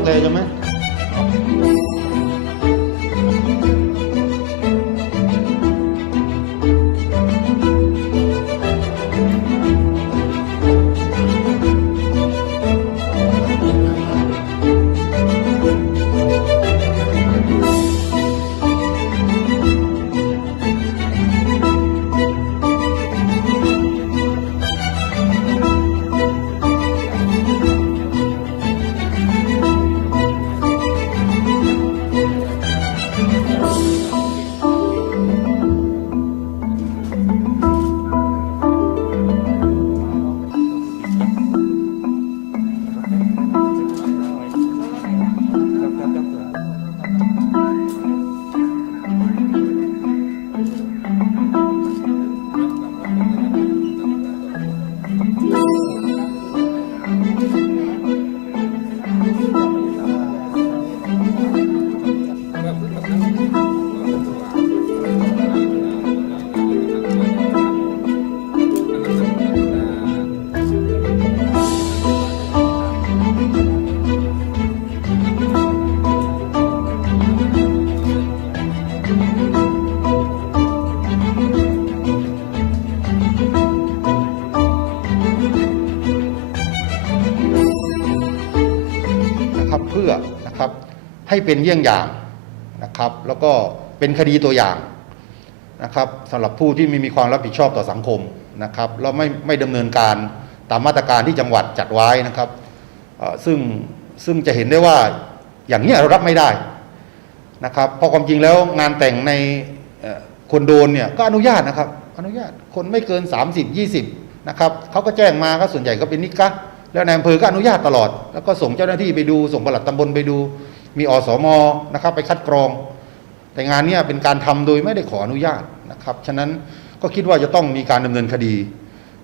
กเลยใช่ไหม นะครับ ให้เป็นเยี่ยงอย่างนะครับ แล้วก็เป็นคดีตัวอย่างนะครับสำหรับผู้ที่ไม่มีความรับผิดชอบต่อสังคมนะครับแล้วไม่ไม่ดำเนินการตามมาตรการที่จังหวัดจัดไว้นะครับซึ่งซึ่งจะเห็นได้ว่าอย่างนี้เรารับไม่ได้นะครับเพราะความจริงแล้วงานแต่งในคนโดนเนี่ยก็อนุญาตนะครับ อนุญาตคนไม่เกิน 30 20นะครับเขาก็แจ้งมาก็ส่วนใหญ่ก็เป็นนิกะ แล้วนายอำเภอก็อนุญาตตลอด แล้วก็ส่งเจ้าหน้าที่ไปดู ส่งปลัดตำบลไปดู มีอสมนะครับไปคัดกรอง แต่งานเนี้เป็นการทำโดยไม่ได้ขออนุญาตนะครับ ฉะนั้นก็คิดว่าจะต้องมีการดำเนินคดี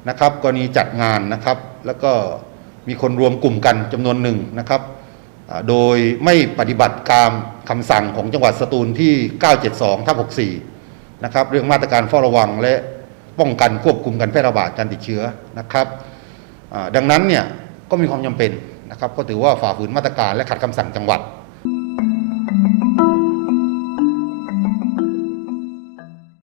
นะครับ กรณีจัดงานนะครับ แล้วก็มีคนรวมกลุ่มกันจำนวนหนึ่งนะครับ โดยไม่ปฏิบัติตามคำสั่งของจังหวัดสตูลที่ 972ทับ64 นะครับ เรื่องมาตรการเฝ้าระวังและป้องกันควบคุมการแพร่ระบาดการติดเชื้อนะครับ ดังนั้นเนี่ยก็มีความจำเป็นนะครับก็ถือว่าฝ่าฝืนมาตรการและขัดคำสั่งจังหวัด